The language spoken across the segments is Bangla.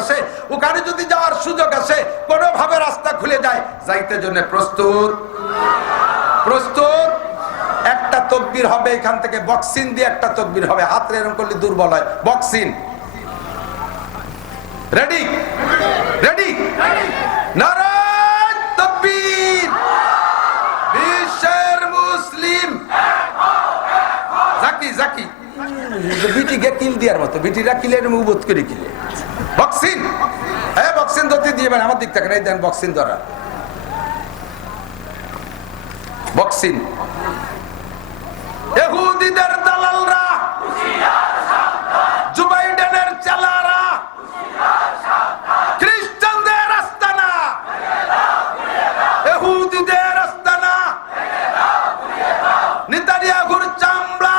আছে, ওখানে যদি যাওয়ার সুযোগ আছে, কোনোভাবে রাস্তা খুলে যায়, যাইতে জন্য প্রস্তুত? প্রস্তুত? একটা তাকবীর হবে, এখান থেকে বক্সিং দিয়ে একটা তাকবীর হবে, হাতে এরকম করলে দুর্বল হয়, বক্সিং। রেডি? রেডি? নারায়ে তাকবীর। বিশ্বের মুসলিম জাকি জাকি বিটিকে কিল দেওয়ার মতো, বিটিরা কিলের মুবত করে কিলে বক্সিং। হ্যাঁ, বক্সিং ধরতে দিবেন আমার দিক থেকে, দেন বক্সিং ধরা, বক্সিং। ইহুদিদের দালালরা, জো বাইডেনের চালারা, খ্রিস্টানদের আস্তানা, ইহুদিদের আস্তানা, নেতানিয়াহুর চামড়া।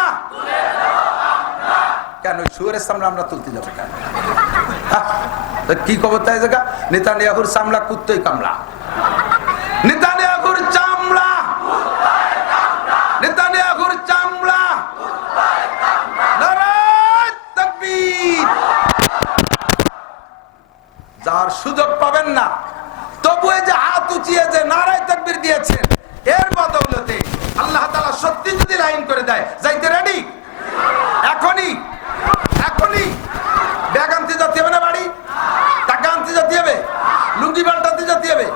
কেন শুয়োরের চামড়া আমরা তুলতে যাবো কেন? কি খবর তাই জায়গা? নেতানিয়াহুর চামড়া কুত্তই কামড়া, নেতানিয়াহুর চামড়া, নেতানিয়াহুর চামড়া। নারায়ে তাকবীর। যার সুযোগ পাবেন না, তবু এই যে হাত উঁচিয়ে যে নারায়ে তাকবীর দিয়েছেন, এর বদৌলতে আল্লাহ তাআলা সত্যি যদি লাইন করে দেয়, যাইতে রেডি? এখনই, এখনই ব্যাগ আনতে যেতে হবে না, বাড়ি টাকা আনতে যেতে হবে, লুঙ্গি পাল্টাতে যেতে হবে,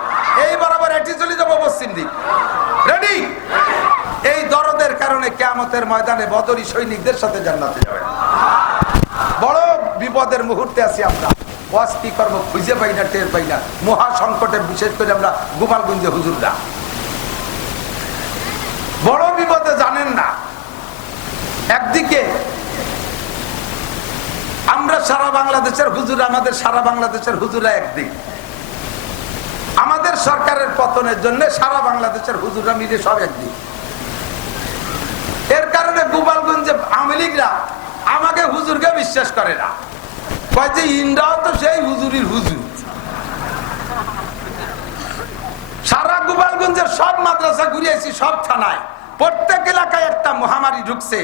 এই বরাবর এটি চলে যাবো পশ্চিম দিক। রেডি? এই দরদের কারণে কিয়ামতের ময়দানে বদরি সৈনিকদের সাথে জান্নাতে যাবেন। বড় বিপদের মুহূর্তে আছি আমরা, ওয়াজ কি করবো খুঁজে পাই না, টের পাই না। মহা সংকটে, বিশেষ করে আমরা গোপালগঞ্জে হুজুররা বড় বিপদে, জানেন না। একদিকে আমরা সারা বাংলাদেশের হুজুর, আমাদের সারা বাংলাদেশের হুজুরা একদিক, আমাদের সরকারের পতনের জন্য সারা বাংলাদেশের হুজুররা মিলে সব একদিক। এর কারণে গোপালগঞ্জে আওয়ামী লীগরা আমাকে হুজুরকে বিশ্বাস করে না, কয় যে ইন্দ্রাও তো সেই হুজুরির হুজুর। সারা গোপালগঞ্জের সব মাদ্রাসা ঘুরিয়েছি, সব থানায়, প্রত্যেক এলাকায় একটা মহামারী ঢুকছে।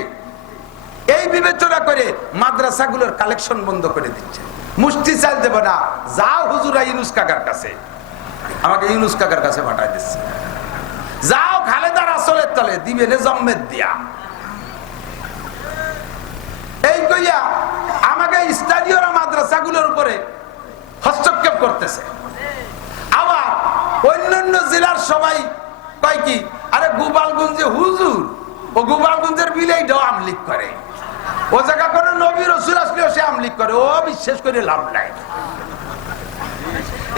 এই বিবেচনা করে মাদ্রাসাগুলোর কালেকশন বন্ধ করে দিচ্ছে। মুষ্টি চাল দেব না, যাও হুজুরা ইউনুস কাকার কাছে, আমাকে ইউনুস কাকার কাছে পাঠাই দিচ্ছে। যাও খালেদার আসলের তলে, দিবে নে জম্মের দিয়া। এই কইয়া আমাকে স্টাডিয়াম মাদ্রাসাগুলোর উপরে হস্তক্ষেপ করতেছে। আবার অন্যান্য জেলার সবাই কয় কি, আরে গোপালগঞ্জে হুজুর, ও গোপালগঞ্জের বিলেই আমলিক করে, ও জায়গা করে নবী রাসূল আসলেও সে আমলিক করে, ও বিশ্বাস করে লাভ নাই।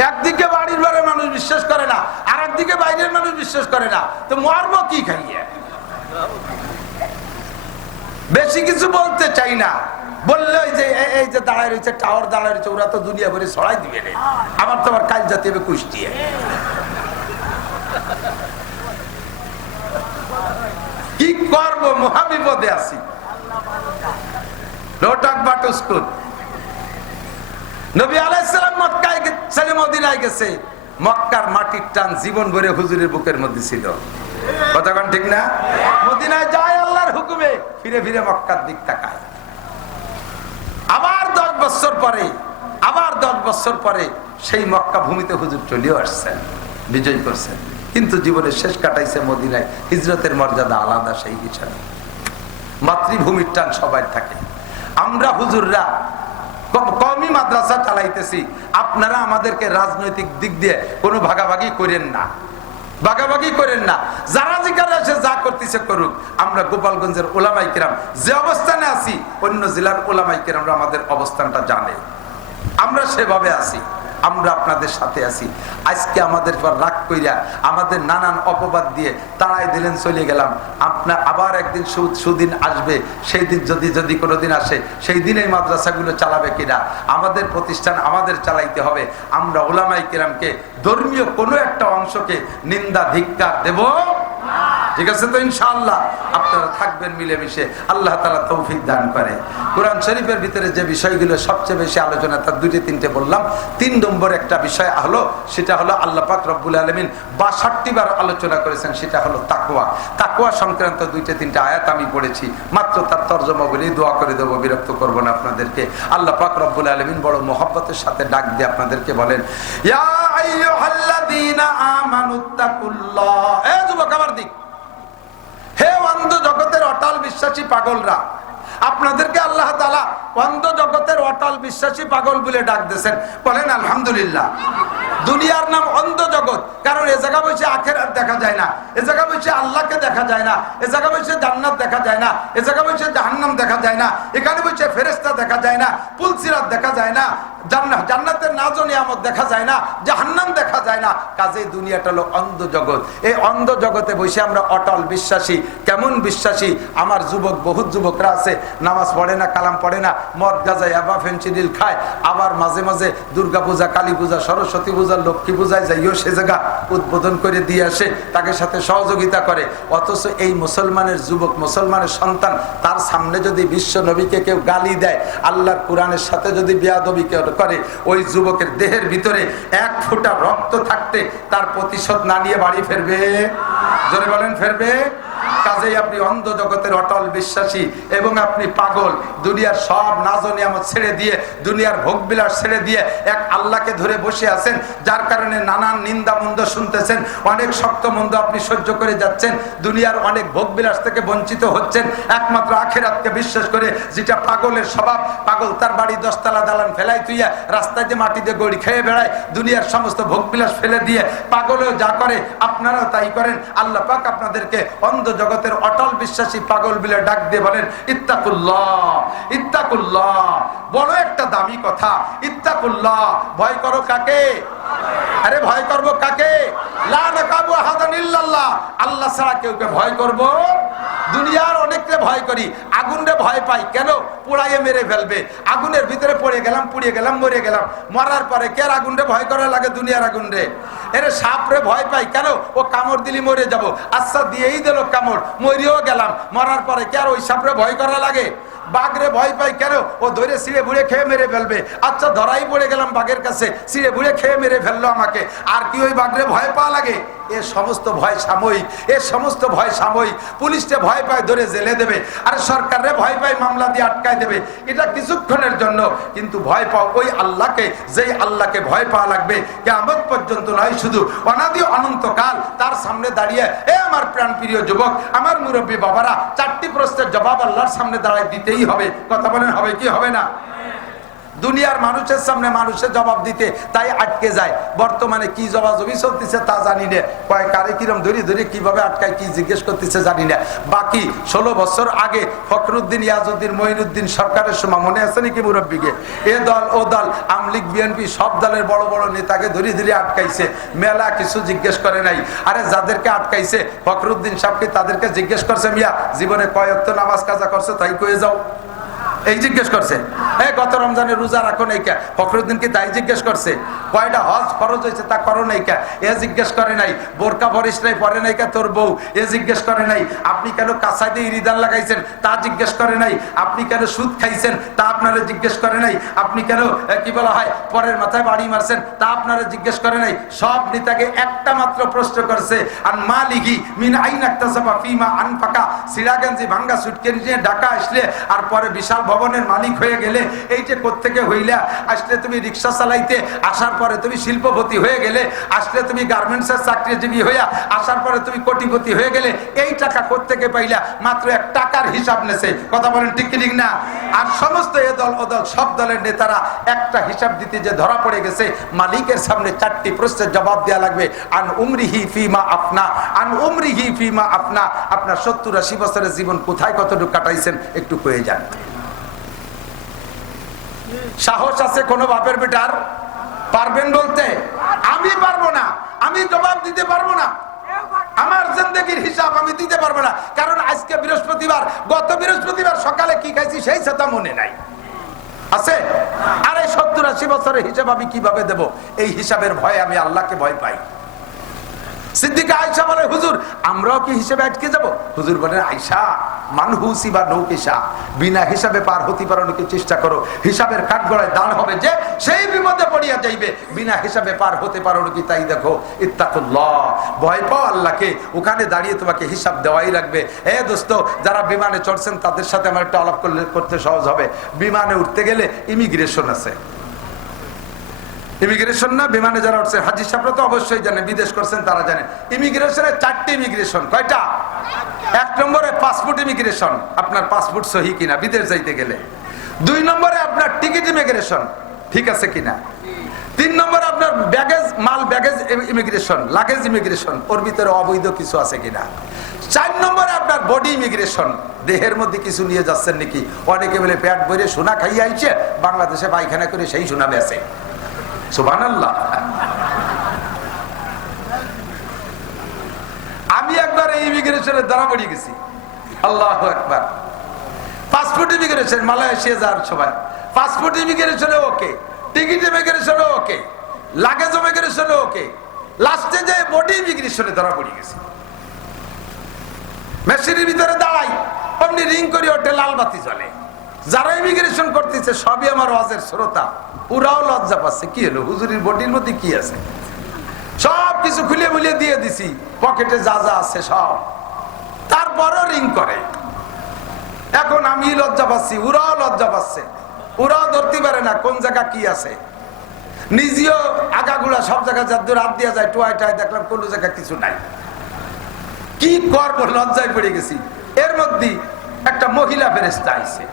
একদিকে বাড়ির ঘরে মানুষ বিশ্বাস করে না, আর একদিকে বাইরের মানুষ বিশ্বাস করে না, তো মরবো কি খাইয়ে? বেশি কিছু বলতে চাই না, বললে যে এই যে দাঁড়ায় রয়েছে, টাওয়ার দাঁড়ায় রয়েছে, ওরা তো দুনিয়া ভরে ছড়াই দিবে রে, আমার তো আবার কাজ জাতি হবে কুষ্টিয়ে। কি করবো, মহাবিপদে আছি। লোটাক বাটুস্কুট নবী আলাইহিস সালাম মক্কায় ছেলে মদিনায় গেছে, মক্কার মাটির টান জীবন ভরে হুজুরের বুকের মধ্যে ছিল। কথা কোন ঠিক না? মদিনায় যায় আল্লাহর হুকুমে, ফিরে ফিরে মক্কার দিক তাকায়। আবার 10 বছর পরে, আবার 10 বছর পরে সেই মক্কা ভূমিতে হুজুর চলেও আসছেন, বিজয় করছেন, কিন্তু জীবনের শেষ কাটাইছে মদিনায়। হিজরতের মর্যাদা আলাদা সেই হিসাবে। মাতৃভূমির টান সবাই থাকে। আমরা হুজুররা কমই মাদ্রাসা চালাইতেছি, আপনারা আমাদেরকে রাজনৈতিক দিক দিয়ে কোনো ভাগাভাগি করেন না, ভাগাভাগি করেন না। যারা যেখানে এসে যা করতেছে করুক, আমরা গোপালগঞ্জের ওলামায়ে কেরাম যে অবস্থানে আছি, অন্য জেলার ওলামায়ে কেরামরা আমাদের অবস্থানটা জানে, আমরা সেভাবে আছি, আমরা আপনাদের সাথে আছি। আজকে আমাদের পর রাগ কইরা, আমাদের নানান অপবাদ দিয়ে তাড়াই দিলেন, চলে গেলাম। আপনার আবার একদিন সুদিন আসবে, সেই দিন যদি কোনোদিন আসে, সেই দিন এই মাদ্রাসাগুলো চালাবে কিনা? আমাদের প্রতিষ্ঠান আমাদের চালাইতে হবে। আমরা উলামায়ে কেরামকে, ধর্মীয় কোনো একটা অংশকে নিন্দা ধিক্কার দেব না। ঠিক আছে তো ইনশাআল্লাহ? আপনারা থাকবেন মিলেমিশে, আল্লাহ তাআলা তৌফিক দান করে। কোরআন শরীফের ভিতরে যে বিষয়গুলো সবচেয়ে বেশি আলোচনা, তার দুইটা তিনটে বললাম। 3 নম্বর একটা বিষয় হলো, সেটা হলো আল্লাহ পাক রব্বুল আলামিন 62 বার আলোচনা করেছেন, সেটা হলো তাকওয়া। তাকওয়া সংক্রান্ত 2-3টা আয়াত আমি পড়েছি, মাত্র তার তরজমা বলে দোয়া করে দেবো, বিরক্ত করব না আপনাদেরকে। আল্লাহ পাক রব্বুল আলামিন বড় মহব্বতের সাথে ডাক দিয়ে আপনাদেরকে বলেন, ইয়া আইয়ুহাল্লাযীনা আমানুত্তাকুল্লাহ। এ যুবক আমার দিক, হে অন্ধ জগতের অটল বিশ্বাসী পাগলরা, আপনাদেরকে আল্লাহ তাআলা অন্ধ জগতের অটল বিশ্বাসী পাগল বলে ডাক দিয়েছেন। বলেন আলহামদুলিল্লাহ। দুনিয়ার নাম অন্ধ জগৎ, কারণ এ জায়গা বসে আখিরাত দেখা যায় না, এ জায়গা বসে আল্লাহকে দেখা যায় না, এ জায়গা বসে জান্নাত দেখা যায় না, এ জায়গা বসে জাহান্নাম দেখা যায় না, এখানে বসে ফেরেশতা দেখা যায় না, পুলসিরাত দেখা যায় না, জান্নাতের নাজ নিয়ামত দেখা যায় না, জাহান্নাম দেখা যায় না। কাজেই দুনিয়াটা হলো অন্ধ জগৎ। এই অন্ধ জগতে বসে আমরা অটল বিশ্বাসী। কেমন বিশ্বাসী? আমার যুবক, বহুত যুবকরা আছে, নামাজ পড়ে না, কালাম পড়ে না, মদ গাঁজা ইয়াবা ফেনসিডিল খায়, আবার মাঝে মাঝে দুর্গা পূজা, কালী পূজা, সরস্বতী পূজা, লক্ষ্মী পূজায় যাইও সে জায়গা উদ্বোধন করে দিয়ে আসে, তাকে সাথে সহযোগিতা করে। অথচ এই মুসলমানের যুবক, মুসলমানের সন্তান, তার সামনে যদি বিশ্ব নবীকে কেউ গালি দেয়, আল্লাহর কোরআনের সাথে যদি বেয়াদবি করে, ওই যুবকের দেহের ভিতরে 1 ফোঁটা রক্ত থাকতে তার প্রতিশোধ না নিয়ে বাড়ি ফিরবে? জোরে বলেন, ফিরবে? কাজেই আপনি অন্ধ জগতের অটল বিশ্বাসী এবং আপনি পাগল। দুনিয়ার সব নাজ নিয়ামত ছেড়ে দিয়ে, দুনিয়ার ভোগ বিলাস ছেড়ে দিয়ে এক আল্লাহকে ধরে বসে আছেন, যার কারণে নানান নিন্দা মন্দ শুনতেছেন, অনেক শক্ত মন্দ আপনি সহ্য করে যাচ্ছেন, দুনিয়ার অনেক ভোগ বিলাস থেকে বঞ্চিত হচ্ছেন, একমাত্র আখিরাতকে বিশ্বাস করে। যেটা পাগলের স্বভাব, পাগল তার বাড়ি 10 তলা দালান ফেলাই তুইয়া রাস্তায় যে মাটিতে গড়ি খেয়ে বেড়ায়, দুনিয়ার সমস্ত ভোগ বিলাস ফেলে দিয়ে পাগলেও যা করে আপনারাও তাই করেন। আল্লাহ পাক আপনাদেরকে অন্ধ জগতের অটল বিশ্বাসী পাগল বলে ডাক দিয়ে বলেন, ইত্তাকুল্লাহ, ইত্তাকুল্লাহ। বড় একটা দামি কথা, ইত্তাকুল্লাহ। ভয় করো কাকে? আরে ভয় করবো কাকে? লা নাকাবু আহাদান ইল্লাল্লাহ। আল্লাহ ছাড়া কেউকে ভয় করব? দুনিয়ার অনেককে ভয় করি, আগুনরে ভয় পাই। কেন? পোড়াইয়ে মেরে ফেলবে। আগুনের ভিতরে পড়ে গেলাম, পুড়িয়ে গেলাম, মরে গেলাম। মরার পরে কে আর আগুনরে ভয় করা লাগে? দুনিয়ার আগুনরে। এরে সাপরে ভয় পাই, কেন? ও কামড় দিলি মরে যাব, আচ্ছা দিয়েই দিল কামড়, মরিও গেলাম। মরার পরে কে আর ওই সাপরে ভয় করা লাগে? বাঘরে ভয় পাই, কেন? ও ধরে ছিঁড়ে বুড়ে খেয়ে মেরে ফেলবে, আচ্ছা ধরাই পড়ে গেলাম বাঘের কাছে, ছিঁড়ে বুড়ে খেয়ে মেরে ফেললো আমাকে, আর কি ওই বাঘরে ভয় পাওয়া লাগে? এ সমস্ত ভয় সাময়িক, এ সমস্ত ভয় সাময়িক। পুলিশে ভয় পায়, ধরে জেলে দেবে, আর সরকারে ভয় পায়, মামলা দিয়ে আটকায় দেবে, এটা কিছুক্ষণের জন্য। কিন্তু ভয় পাও ওই আল্লাহকে, যেই আল্লাহকে ভয় পাওয়া লাগবে কিয়ামত পর্যন্ত নয়, শুধু অনাদি অনন্তকাল তার সামনে দাঁড়িয়ে। এ আমার প্রাণ প্রিয় যুবক, আমার মুরব্বী বাবারা, 4টি প্রশ্নের জবাব আল্লাহর সামনে দাঁড়ায় দিতেই হবে। কথা বলেন, হবে কি হবে না? দুনিয়ার মানুষের সামনে মানুষের জবাব দিতে তাই আটকে যায়। বর্তমানে কি জবাজবি চলতেছে তা জানি না, কয় কারে কিরম ধরে ধরে কিভাবে আটকায়, কি জিজ্ঞেস করতেছে জানি না। বাকি 16 বছর আগে ফখরুদ্দিন, ইয়াজউদ্দিন, মঈনুদ্দিন সরকারের সময় মনে আছে নাকি মুরব্বীকে? এ দল ও দল, আমলিগ, বিএনপি সব দলের বড় বড় নেতাকে ধরে ধরে আটকাইছে, মেলা কিছু জিজ্ঞেস করে নাই। আরে যাদেরকে আটকাইছে ফখরুদ্দিন সাহেবকে, তাদেরকে জিজ্ঞেস করছে, মিয়া জীবনে কয় ওয়াক্ত নামাজ কাজা করছে, তাই কয়ে যাও, এই জিজ্ঞেস করছে। গত রমজানে রোজা রাখো নাই কে? ফখরুদ্দিনকে তাই জিজ্ঞেস করছে। কয়টা হজ ফরজ হয়েছে তা করো নাই কে? এ জিজ্ঞেস করে নাই। বোরকা পরিস নাই, পরে নাই কে তোর বউ? এ জিজ্ঞেস করে নাই। আপনি কেন কাঁচাই দিয়ে ইরিদান লাগাইছেন? তা জিজ্ঞেস করে নাই। আপনি কেন সুদ খাইছেন? তা আপনারা জিজ্ঞেস করে নাই। আপনি কেন কি বলা হয় পরের মাথায় বাড়ি মারছেন? তা আপনারা জিজ্ঞেস করে নাই। সব নেতাকে একটা মাত্র প্রশ্ন করছে, আন মালিহি মিন আইন ইকতাসাবা ফিমা আনফাকা। সিরাগঞ্জি ভাঙ্গা সুটকেস নিয়ে ঢাকা আসলে, আর পরে বিশাল ভবনের মালিক হয়ে গেলে, এই যে কোত্থেকে হইলা, আসলে তুমি রিক্সা চালাইতে, আসার পরে তুমি শিল্পপতি হয়ে গেলে, আসলে তুমি গার্মেন্টসের চাকরিজীবী হইয়া, আসার পরে তুমি কোটিপতি হয়ে গেলে, এই টাকা কোত্থেকে পাইলা? মাত্র 1 টাকার হিসাব নেছে। কথা বলেন ঠিক কি ঠিক না? আর সমস্ত এ দল ও দল, সব দলের নেতারা একটা হিসাব দিতে যে ধরা পড়ে গেছে, মালিকের সামনে 4টি প্রশ্নের জবাব দেওয়া লাগবে। আন উমরিহি ফিমা আপনা, আন উমরিহি ফিমা আপনা। আপনার 70-80 বছরের জীবন কোথায় কতটুকু কাটাইছেন একটু কয়ে যান। সাহস আছে কোন বাপের বেটার? পারবেন বলতে? আমি পারবো না, আমি জবাব দিতে পারবো না। আমার জিন্দেগির হিসাব আমি দিতে পারবো না, কারণ আজকে বৃহস্পতিবার, গত বৃহস্পতিবার সকালে কি খাইছি সেই সেটা মনে নাই। আছে? আর এই 70-80 বছরের হিসাব আমি কিভাবে দেব? এই হিসাবের ভয়ে আমি আল্লাহকে ভয় পাই। সিদ্দিকা আয়েশা বলে, হুজুর আমরাও কি হিসেবে আটকে যাব? হুজুর বলেন, আয়েশা মানহুসি বা নৌকেশা, বিনা হিসাবে পার হতে পারো নাকি চেষ্টা করো, হিসাবের কাঠগড়ায় দাঁড় হবে যে সেই বিপদে পড়িয়া যাইবে, বিনা হিসাবে পার হতে পারো নাকি তাই দেখো। ইত্তাকুল্লাহ, ভয় পাও আল্লাহকে, ওখানে দাঁড়িয়ে তোমাকে হিসাব দেওয়াই লাগবে। দোস্ত, যারা বিমানে চড়ছেন তাদের সাথে আমার একটা আলাপ করতে সহজ হবে। বিমানে উঠতে গেলে ইমিগ্রেশন আছে, ইমিগ্রেশন না? বিমানে যারা উঠছে, হাজি সাহেবরা তো অবশ্যই জানে, বিদেশ করছেন তারা জানে। ইমিগ্রেশনের 4টি ইমিগ্রেশন। কয়টা? 1 নম্বরে পাসপোর্ট ইমিগ্রেশন, আপনার পাসপোর্ট সহি কিনা বিদেশ যাইতে গেলে। 2 নম্বরে আপনার টিকিট ইমিগ্রেশন, ঠিক আছে কিনা। 3 নম্বরে আপনার ব্যাগেজ, মাল ব্যাগেজ ইমিগ্রেশন, লাগেজ ইমিগ্রেশন, ওর ভিতরে অবৈধ কিছু আছে কিনা। 4 নম্বরে আপনার বডি ইমিগ্রেশন, দেহের মধ্যে কিছু নিয়ে যাচ্ছেন নাকি। অনেকে বলে পেট ভরে সোনা খাইয়ে আইছে, বাংলাদেশে পায়খানা করে সেই সোনা বেচে। সুবহানাল্লাহ। আমি একবার এই ইমিগ্রেশনের দ্বারা পড়ে গেছি, আল্লাহু আকবার। পাসপোর্ট ইমিগ্রেশন, মালয়েশিয়া যাওয়ার সময় পাসপোর্ট ইমিগ্রেশনে ওকে, টিকিট ইমিগ্রেশনে ওকে, লাগেজ ইমিগ্রেশনে ওকে, লাস্টে যে বডি ইমিগ্রেশনে ধরা পড়ে গেছি। মেশিনের ভিতরে দাঁড়াই, অমনি রিং করে ওঠে, লাল বাতি জ্বলে। যারা ইমিগ্রেশন করতেছে সবই আমার ওয়াজের শ্রোতা, ওরাও লজ্জা পাচ্ছে। কি হলো, হুজুরের বডির মধ্যে কি আছে? সব কিছু খুলে মুলে দিয়ে দিছি, পকেটে যা যা আছে সব, তারপরও রিং করে। এখন আমি লজ্জা পাচ্ছি, ওরাও লজ্জা পাচ্ছে, ওরাও ধরতে পারে না কোন জায়গা কি আছে। নিজেও আগাগুলা সব জায়গায় যা দূর হাত দিয়ে যায়, টুয়াইটায় দেখলাম কোন জায়গায় কিছু নাই। কি করবো, লজ্জায় পড়ে গেছি। এর মধ্যে একটা মহিলা ফেরেশতা আইছে,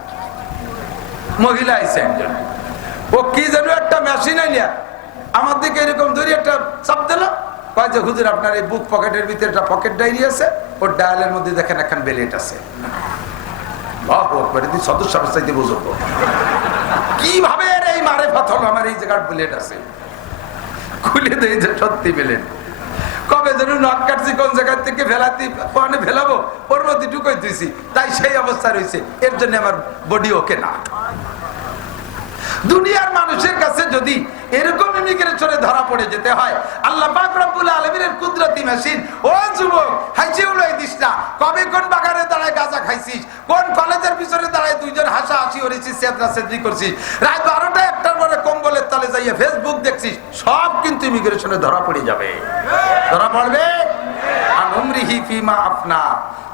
মহিলা আইছে একজন, ও কি যেন একটা মেশিন আইলিয়া আমার দিকে এরকম ধরে একটা চাপ দিল, কয় যে হুজুর আপনার এই বুক পকেটের ভিতরে একটা পকেট ডায়েরি আছে, ওর ডায়ালের মধ্যে দেখেন এখন বেলেট আছে। সদস্য অবস্থায় বুঝবো কিভাবে এই মারে ফাথল আমার এই জায়গার বেলেট আছে। খুলে দেয় যে সত্যি বেলেট। কবে যেন নখ কাটছি, কোন জায়গা থেকে ফেলাতে ফেলাবো, ওর মধ্যে ঢুকাই দিয়েছি, তাই সেই অবস্থা রয়েছে। এর জন্য আমার বডি ওকে না। দুনিয়ার মানুষের কাছে যদি এরকম ইমিগ্রেশনে ধরা পড়ে যেতে হয়, আল্লাহ পাক রব্বুল আলামিনের কুদরতি মেশিন। ও যুবক, হাইছে উড়াই দিস না। কবে কোন বাগানে দাঁড়ায় গাঁজা খাইছিস, কোন কলেজের পিছনে দাঁড়ায় দুইজন হাসাহাসি করেছিস, সেদরা সেদরি করছিস, রাত 12টা 1টার পরে কম্বলের তলে যাইয়া ফেসবুক দেখছিস, সব কিন্তু ইমিগ্রেশনে ধরা পড়ে যাবে। ধরা পড়বে। আর উমরিহি ফিমা আফনা,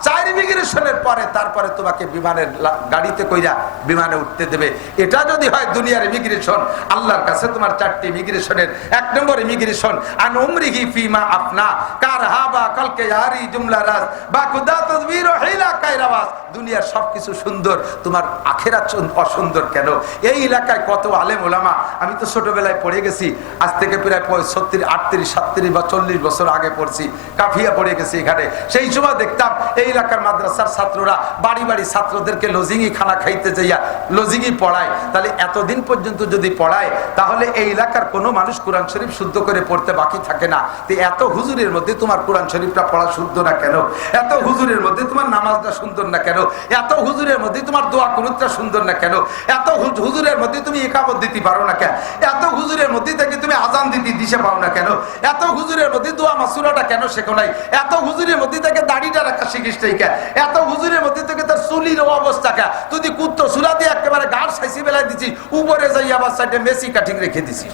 4 ইমিগ্রেশনের পরে তারপরে তোমাকে বিমানের গাড়িতে কইরা বিমানে উঠতে দেবে। এটা যদি হয় দুনিয়ার ইমিগ্রেশন, আল্লাহর কাছে তোমার 4টি ইমিগ্রেশনের 1 নম্বর ইমিগ্রেশন আন উমরিহি ফিমা আফনা কারহাবা কালকে ইয়ারি জুমলা রাজ বা খুদা তাদবীর ও হিলা কায়রাবাস। দুনিয়ার সবকিছু সুন্দর, তোমার আখিরাত অসুন্দর কেন? এই এলাকায় কত আলেম ওলামা, আমি তো ছোটবেলায় পড়ে গেছি, আজ থেকে প্রায় 36, 38, 37 বা 40 বছর আগে পড়ছি, কাফিয়া পড়ে গেছি এখানে। সেই সময় দেখতাম এই এলাকার মাদ্রাসার ছাত্ররা বাড়ি বাড়ি ছাত্রদেরকে লজিংই খানা খাইতে যাইয়া লজিংই পড়ায়। তাহলে এতদিন পর্যন্ত যদি পড়ায়, তাহলে এই এলাকার কোনো মানুষ কোরআন শরীফ শুদ্ধ করে পড়তে বাকি থাকে না। তো এত হুজুরের মধ্যে তোমার কোরআন শরীফটা পড়া শুদ্ধ না কেন? এত হুজুরের মধ্যে তোমার নামাজটা সুন্দর না কেন? এত হুজুরের মধ্যে তোমার দোয়া কুনুতটা সুন্দর না কেন? এত হুজুরের মধ্যে তুমি ইকামত দিতে পারো না কেন? এত হুজুরের মধ্যে থেকে তুমি আজান দিতে দিশে পাও না কেন? এত হুজুরের মধ্যে দোয়া মাসুরাটা কেন শেখো নাই? এত হুজুরের মধ্যে থেকে দাড়িটা রাখা শিখিস নাই কেন? এত হুজুরের মধ্যে থেকে তার চুলির অবস্থা কেন? তুই কুত্তো সুরা দিয়ে একেবারে গাঢ় সাইসি বেলায় দিচ্ছি, উপরে যাই আবার সাইডে মেসি কাটিং রেখে দিছিস।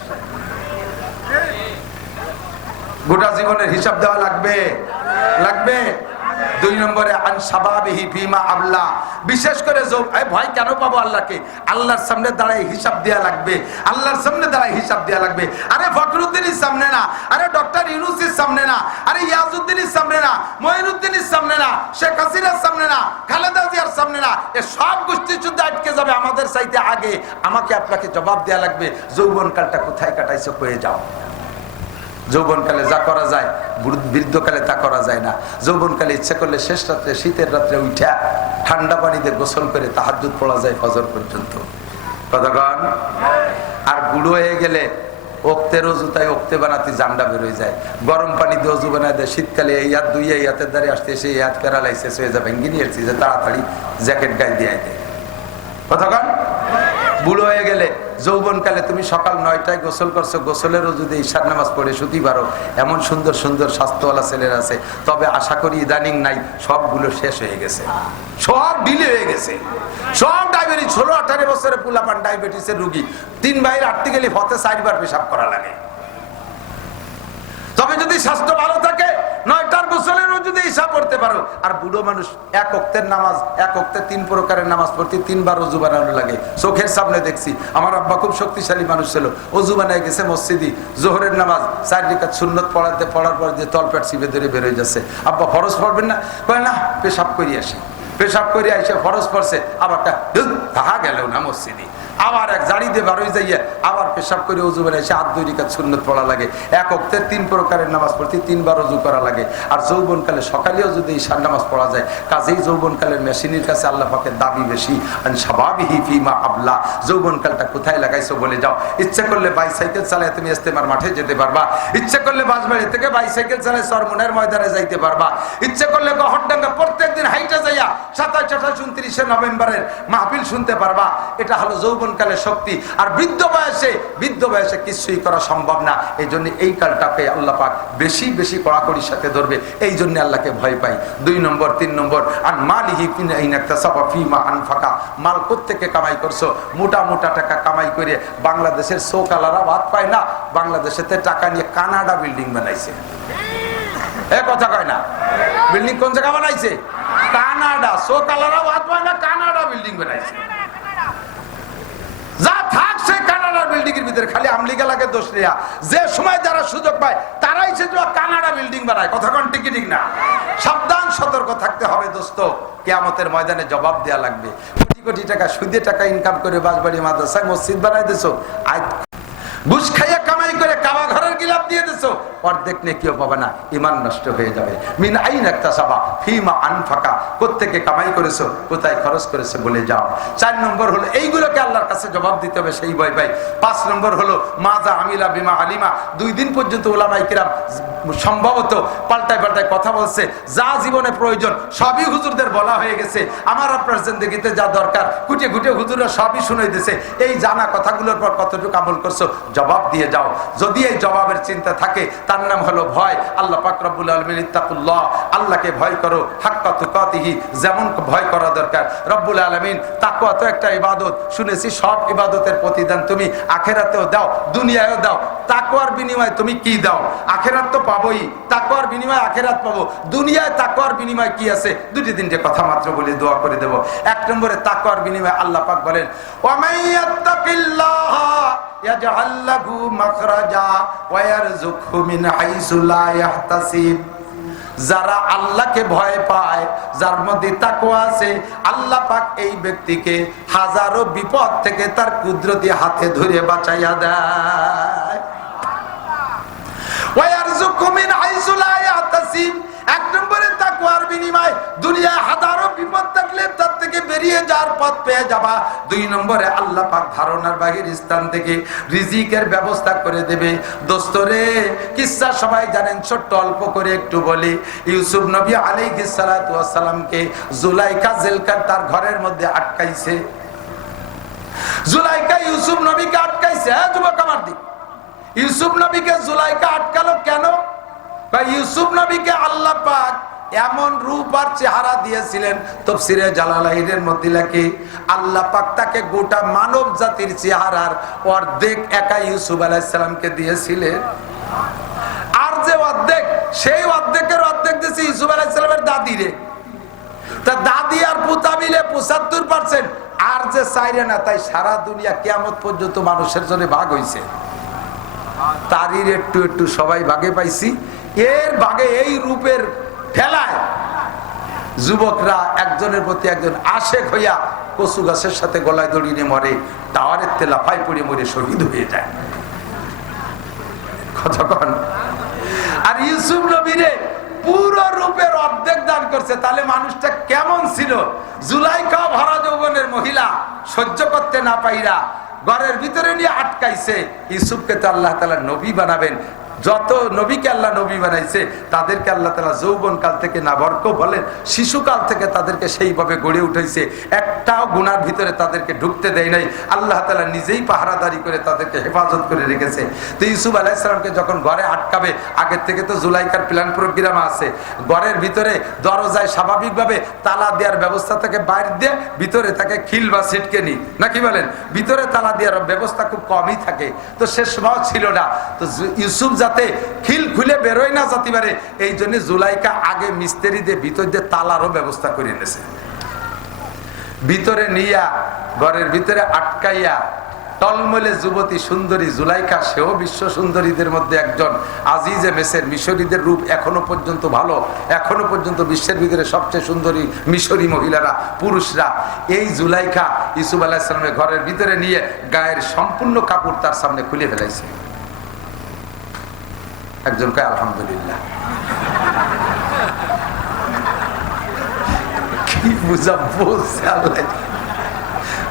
গোটা জীবনের হিসাব দেওয়া লাগবে, লাগবে। 2 নম্বরে আন শাবাবিহি ফিমা আবলা, বিশেষ করে ভয় কেন পাবো আল্লাহকে? আল্লাহর সামনে দাঁড়ায় হিসাব দেয়া লাগবে, আল্লাহর সামনে দাঁড়ায় হিসাব দেয়া লাগবে। আরে ফখরুদ্দিনের সামনে না, আরে ডক্টর ইউনূসের সামনে না, আরে ইয়াজউদ্দিনের সামনে না, মঈনুদ্দিনের সামনে না, শেখ হাসিনার সামনে না, খালেদা জিয়ার সামনে না। এ সব গোষ্ঠী যুদ্ধ আটকে যাবে আমাদের চাইতে আগে। আমাকে আপনাকে জবাব দেয়া লাগবে, যৌবনকালটা কোথায় কাটাইছো কয়ে যাও। যৌবনকালে যা করা যায় বৃদ্ধকালে তা করা যায় না। যৌবনকালে ইচ্ছে করলে শেষ রাত্রে, শীতের রাত্রে উঠা ঠান্ডা পানিতে গোসল করে তাহাজ্জুদ পড়া যায় ফজর পর্যন্ত। কতক্ষণ? আর বুড়ো হয়ে গেলে ওক্তের অজু তাই ওক্তে বানাতে জান্ডা বেরোয় যায়। গরম পানি দিয়ে অজু বানায় দেয়। শীতকালে এই হাত দুই এই হাতের দ্বারে আসতে এসে এই হাত প্যারালাইসিস হয়ে যায়, ভেঙে নিয়েছি যে তাড়াতাড়ি জ্যাকেট গায়ে দিয়ে দেয়। কতক্ষণ? বুড়ো হয়ে গেলে যৌবনকালে তুমি সকাল 9টায় গোসল করছো, গোসলেরও যদি ঈশার নামাজ পড়ে শুতে পারো, এমন সুন্দর সুন্দর স্বাস্থ্যওয়ালা ছেলেরা আছে। তবে আশা করি ইদানিং নাই, সবগুলো শেষ হয়ে গেছে, সব ডিলে হয়ে গেছে, সব ডায়াবেটিস। 16-18 বছরের পুলাপান ডায়াবেটিসের রুগী, 3 বাইরে 8টি গেলে ফতে 4 বার পেশাব করা লাগে। তবে যদি স্বাস্থ্য ভালো থাকে 9টার গোসলেরও যদি হিসাব করতে পারো। আর বুড়ো মানুষ এক ওয়াক্তের নামাজ, এক ওয়াক্তে 3 প্রকারের নামাজ পড়তে 3 বার ওযু বানানো লাগে। চোখের সামনে দেখছি, আমার আব্বা খুব শক্তিশালী মানুষ ছিল, ওযু বানায় গেছে মসজিদে, জোহরের নামাজ 4 রাকাত সুন্নত পড়ার পর যে তলপেট চিপে ধরে বের হয়ে যাচ্ছে। আব্বা ফরজ পড়বেন না? কয় না, পেশাব করি আসি। পেশাব করে এসে ফরজ পড়ছে, আবার তাহা গেল না মসজিদে, আবার এক জাড়ি দিয়ে বারোই যাইয়া আবার পেশাব করে ওযু বানায় এসে 2 রাকাত সুন্নত পড়া লাগে। এক ওয়াক্তের 3 প্রকারের নামাজ পড়তে 3 বার ওযু করা লাগে। আর যৌবনকালে সকালেও যদি ঈশার নামাজ পড়া যায়, কাজেই যৌবনকালের মেশিনের কাছে আল্লাহ পাকের দাবি বেশি। শাবাবিহি ফিমা আবলা, যৌবনকালটা কোথায় লাগাইছো বলে যাও। ইচ্ছা করলে বাইসাইকেল চালায় তুমি ইস্তেমার মাঠে যেতে পারবা, ইচ্ছা করলে বাসবাড়ি থেকে বাইসাইকেল চালায় চরমনের ময়দানে যাইতে পারবা, ইচ্ছা করলে গহরডাঙ্গা প্রত্যেকদিন হাইটা যাইয়া 27, 28, 29 নভেম্বরের মাহফিল শুনতে পারবা। এটা হলো যৌবনকালের শক্তি। আর বৃদ্ধ বয়সে কিছুই করা সম্ভব না। এই জন্য এই কালটাকে আল্লাহ পাক বেশি বেশি কড়াকড়ির সাথে ধরবে, এই জন্য আল্লাহকে ভয় পাই। 2 নম্বর 3 নম্বর, আন মালিহি ফিনাইনাকতাসাবা ফিমা আনফাকা, মাল কোত্থেকে কামাই করছো? মোটা মোটা টাকা কামাই করে বাংলাদেশের সোকালারা ভাত পায় না, বাংলাদেশেতে টাকা নিয়ে কানাডা বিল্ডিং বানাইছে। এ কথা কয় না? বিল্ডিং কোন জায়গা বানাইছে? কানাডা। সোকালারা ভাত পায় না, কানাডা বিল্ডিং বানাইছে। যা থাকছে কানাডার বিল্ডিং এর ভিতরে, খালি আমলিগালাকে দোষ দেয়া। যে সময় যারা সুযোগ পায় তারাই সে কানাডা বিল্ডিং বানায়। কথা কোন ঠিক ঠিক না? সাবধান, সতর্ক থাকতে হবে দোস্ত। কিয়ামতের ময়দানে জবাব দেয়া লাগবে। কোটি কোটি টাকা সুদে টাকা ইনকাম করে বাসবাড়ি মাদ্রাসায় মসজিদ বানাই দিছো, ঘুষ খাইয়া কামাই করে কাবা ঘরের গিলাপ দিয়ে দিছো, অর্ধেক নেকিও পাবে না, ঈমান নষ্ট হয়ে যাবে। মিন আইন ইকতাসাবা ফিমা আনফাকা, কোত্থেকে কামাই করেছো, কোথায় খরচ করেছো বলে যাও। 4 নম্বর হলো এইগুলোকে আল্লাহর কাছে জবাব দিতে হবে, সেই ভয় পাই। 5 নম্বর হলো মাজা আমিলা বিমা আলিমা। 2 দিন পর্যন্ত উলামায়ে কিরাম সম্ভবত পাল্টায় কথা বলছে, যা জীবনে প্রয়োজন সবই হুজুরদের বলা হয়ে গেছে। আমার আপনার জিন্দেগিতে যা দরকার কুটে কুটে হুজুররা সবই শুনে দিয়েছে। এই জানা কথাগুলোর পর কতটুকু আমল করছো, জবাব দিয়ে যাও। যদি এই জবাবের চিন্তা থাকে, তার নাম হলো ভয়। আল্লাহ পাক রব্বুল আলামিন ইত্তাকুল্লাহ, আল্লাহকে ভয় করো হাক্কা তুকাতিহি, যেমন ভয় করা দরকার। রব্বুল আলামিন, তাকওয়া তো একটা ইবাদত, শুনেছি সব ইবাদতের প্রতিদান তুমি আখিরাতেও দাও, দুনিয়ায়ও দাও। তাকওয়ার বিনিময়ে তুমি কি দাও? আখিরাত তো পাবোই, তাকওয়ার বিনিময়ে আখিরাত পাবো। দুনিয়ায় তাকওয়ার বিনিময়ে কি আছে? 2-3টে কথা মাত্র বলে দোয়া করে দেব। 1 নম্বরে তাকওয়ার বিনিময়ে আল্লাহ পাক বলেন, ওয়া মাইয়াত্তাকিল্লাহ ইয়াজআল লাহু মাখরাজা ওয়া ইয়ারযুকহু মিন হাইসু লা ইয়াহতাসিব। যারা আল্লাহকে ভয় পায়, যার মধ্যে তাকওয়া আছে, আল্লাহ পাক এই ব্যক্তিকে হাজারো বিপদ থেকে তার কুদরতি হাতে ধরে বাঁচাইয়া দেয়। ওয়া ইয়ারযুকহু মিন হাইসু লা ইয়াহতাসিব। 1 নম্বরে তাকওয়ার বিনিময় দুনিয়ায় হাজারো বিপদ থাকলে তার থেকে বেরিয়ে যাওয়ার পথ পেয়ে যাবা। 2 নম্বরে আল্লাহ পাক ধারণার বাহির স্থান থেকে রিজিকের ব্যবস্থা করে দেবে। দোস্তরে কিসসা সবাই জানেন, ছোট্ট অল্প করে একটু বলি। ইউসুফ নবী আলাইহিস সালাতু ওয়াস সালামকে জুলাইখা জেলখানার তার ঘরের মধ্যে আটকাইছে। জুলাইখা ইউসুফ নবীকে আটকাইছে। হ্যাঁ যুবক আমার দিক, ইউসুফ নবীকে জুলাইখা আটকালো কেন? ইউসুফ নবীকে আল্লাহ পাক এমন রূপ আর চেহারা দিয়েছিলেন, তাফসীরে জালালাইনের মধ্যে লেখে আল্লাহ পাক তাকে গোটা মানব জাতির চেহারার অর্ধেক একা ইউসুফ আলাইহিস সালামকে দিয়েছিলেন। আর যে অর্ধেক, সেই অর্ধেকের অর্ধেক দিয়েছে ইউসুফ আলাইহিস সালামের দাদিরে। তা দাদি আর পুতা মিলে 75%। আর যে চাইরে না, তাই সারা দুনিয়া কিয়ামত পর্যন্ত মানুষের জন্য ভাগ হইছে। তারই একটু একটু সবাই ভাগে পাইছি। এর ভাগে এই রূপের ঠেলায় যুবকরা একজনের প্রতি একজন আশেক হইয়া কচু গাছের সাথে গলায় দড়িয়ে মরে, টাওয়ারের তেলাফাই পড়ে মরে শহীদ হয়ে যায়। কতক্ষণ? আর ইউসুফ নবীরে পুরো রূপের অর্ধেক দান করছে। তাহলে মানুষটা কেমন ছিল? জুলাইখা ভরা যৌবনের মহিলা, সহ্য করতে না পাইরা ঘরের ভিতরে নিয়ে আটকাইছে। ইউসুফকে তো আল্লাহ তাআলা নবী বানাবেন, যত নবীকে আল্লাহ নবী বানাইছে তাদেরকে আল্লাহ তাআলা যৌবন কাল থেকে না বরক বলেন শিশুকাল থেকে তাদেরকে সেইভাবে গড়ে উঠাইছে, একটাও গুনার ভিতরে তাদেরকে ঢুকতে দেয় নাই। আল্লাহ তাআলা নিজেই পাহারাদারি করে তাদেরকে হেফাজত করে রেখেছে। তো ইউসুফ আলাইহিস সালামকে যখন ঘরে আটকাবে, আগের থেকে তো জুলাইখার প্ল্যান প্রোগ্রাম আছে, ঘরের ভিতরে দরজায় স্বাভাবিকভাবে তালা দেওয়ার ব্যবস্থা থেকে বাইরে দিয়ে ভিতরে তাকে খিল বা সিটকে নি নাকি বলেন, ভিতরে তালা দেওয়ার ব্যবস্থা খুব কমই থাকে, তো সে সময় ছিল না। তো ইউসুফ যাতে খিল খুলে বেরোয় না যেতে পারে এই জন্য জুলাইকা আগে মিস্ত্রি দিয়ে ভিতর দিয়ে তালারও ব্যবস্থা করে এনেছে। ভিতরে নিয়া ঘরের ভিতরে আটকাইয়া টলমলে যুবতী সুন্দরী জুলাইকা, সেও বিশ্ব সুন্দরীদের মধ্যে একজন, আজিজে মেসের, মিশরীদের রূপ এখনো পর্যন্ত ভালো, এখনো পর্যন্ত বিশ্বের ভিতরে সবচেয়ে সুন্দরী মিশরী মহিলারা, পুরুষরা। এই জুলাইকা ইউসুফ আলাইহিস সালামের ঘরের ভিতরে নিয়ে গায়ের সম্পূর্ণ কাপড় তার সামনে খুলে ফেলাইছে। একজন কয় আলহামদুলিল্লাহ। কি বুঝা বলছে আল্লাহ,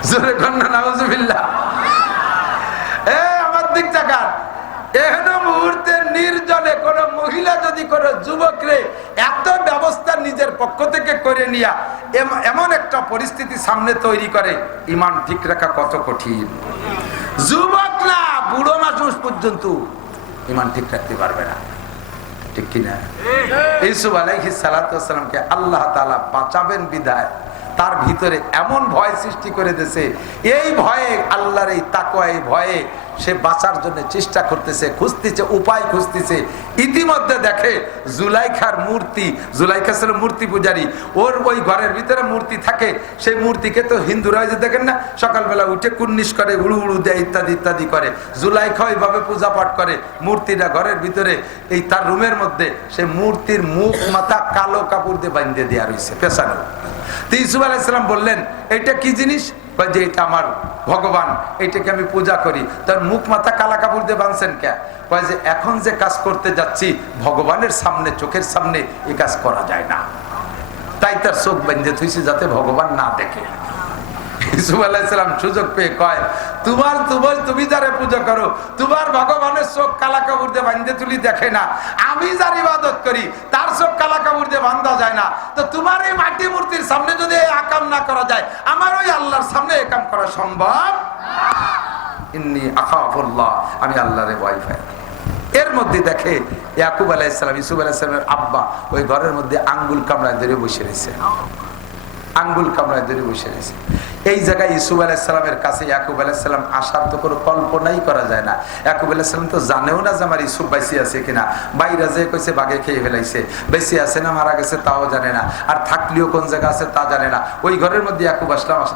জোরে কন্যা নাউজুবিল্লাহ। আমার দিক তাকান, এহেন মুহূর্তে নির্জনে কোন মহিলা যদি কোন যুবকরে এত ব্যবস্থা নিজের পক্ষ থেকে করে নিয়া এমন একটা পরিস্থিতি সামনে তৈরি করে, ইমান ঠিক রাখা কত কঠিন। যুবক না, বুড়ো মানুষ পর্যন্ত ইমান ঠিক রাখতে পারবে না, ঠিক কিনা? ইউসুফ আলাইহিস সালাতু ওয়াস সালামকে আল্লাহ তাআলা বাঁচাবেন বিদায় তার ভিতরে এমন ভয় সৃষ্টি করে দিয়েছে, এই ভয়ে আল্লাহর এই তাকওয়া, এই ভয়ে সে বাঁচার জন্য চেষ্টা করতেছে, খুঁজতেছে, উপায় খুঁজতেছে। ইতিমধ্যে দেখে জুলাইখার মূর্তি, জুলাইখা ছিল মূর্তি পূজারী, ওর ওই ঘরের ভিতরে মূর্তি থাকে, সেই মূর্তিকে তো হিন্দুরা যে দেখেন না সকালবেলা উঠে কুন্নিশ করে, উড়ু উড়ু দেয়, ইত্যাদি ইত্যাদি করে, জুলাইখা ওইভাবে পূজা পাঠ করে। মূর্তিটা ঘরের ভিতরে এই তার রুমের মধ্যে, সেই মূর্তির মুখ মাথা কালো কাপড় দিয়ে বাঁধে দেওয়া রয়েছে পেছানো। তো ইউসুফ আলাইহিস সালাম বললেন এটা কি জিনিস? যে এটা আমার ভগবান, এটাকে আমি পূজা করি। তার মুখ মাথা কালা কাপড় দিয়ে বাঁধছেন কে? কয় যে এখন যে কাজ করতে যাচ্ছি ভগবানের সামনে, চোখের সামনে এই কাজ করা যায় না, তাই তার চোখ বেঁধে থুইছে যাতে ভগবান না দেখে। ইউসুফ আলাইহিস সালাম সুযোগ পেয়ে কয় তুমি যারে পূজা করো তোমার ভগবানের চোখ কালা কাপড় দিয়ে বাঁধে তুলি দেখে না, আমি যার ইবাদত করি তার চোখ কালা কাপড় দিয়ে বাঁধা যায় না। তো তোমার এই মাটি মূর্তির সামনে যদি আকাম না করা যায়, আমার ওই আল্লাহর সামনে এই কাম করা সম্ভব? ইন্নী আখাফুল্লাহ, আমি আল্লাহরে ভয় পাই। এর মধ্যে দেখে ইয়াকুব আলাইহিস সালাম, ইউসুফ আলাইহিস সালামের আব্বা ওই ঘরের মধ্যে আঙ্গুল কামড়ায় ধরে বসে রয়েছে, আঙ্গুল কামড়ায় ধরে বসে রয়েছে। এই জায়গায় ইউসুফ আলাইহিস সালামের কাছে ইয়াকুব আলাইহিস সালাম আসার তো কোনো কল্পনাই করা যায় না। ইয়াকুব আলাইহিস সালাম তো জানেও না যে আমার ইউসুফ বেঁচে আছে কিনা, বাইরে যে কইছে বাঘে খেয়ে ফেলাইছে, বেঁচে আছে না মারা গেছে তাও জানে না, আর থাকলেও কোন জায়গা আছে তা জানে না। ওই ঘরের মধ্যে ইয়াকুব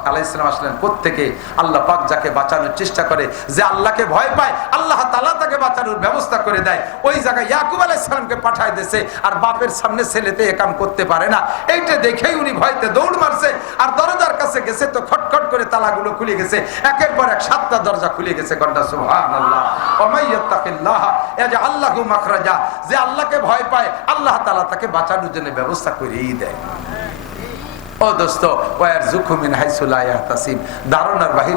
আলাইহিস সালাম আসলেন প্রত্যেকে আল্লাহ পাক যাকে বাঁচানোর চেষ্টা করে, যে আল্লাহকে ভয় পায় আল্লাহ তাআলা তাকে বাঁচানোর ব্যবস্থা করে দেয়। ওই জায়গায় ইয়াকুব আলাইহিস সালামকে পাঠায় দিয়েছে, আর বাপের সামনে ছেলেতে এ কাম করতে পারে না, এইটা দেখেই উনি ভয়তে দৌড় মারছে, আর দরজার কাছে গেছে তো খটখট করে তালাগুলো খুলে গেছে, একের পর এক 7টা দরজা খুলে গেছে। গন্ডা সুবহানাল্লাহ। ওয়া ইয়াত্তাকিল্লাহ ইয়াজআল লাহু মাখরাজা, যে আল্লাহকে ভয় পায় আল্লাহ তাআলা তাকে বাঁচানোর জন্য ব্যবস্থা করেই দেয়। ও দোস্ত, ওয়ারযুকহু মিন হাইসু লা ইয়াহতাসিব, ধারণার বাহিরে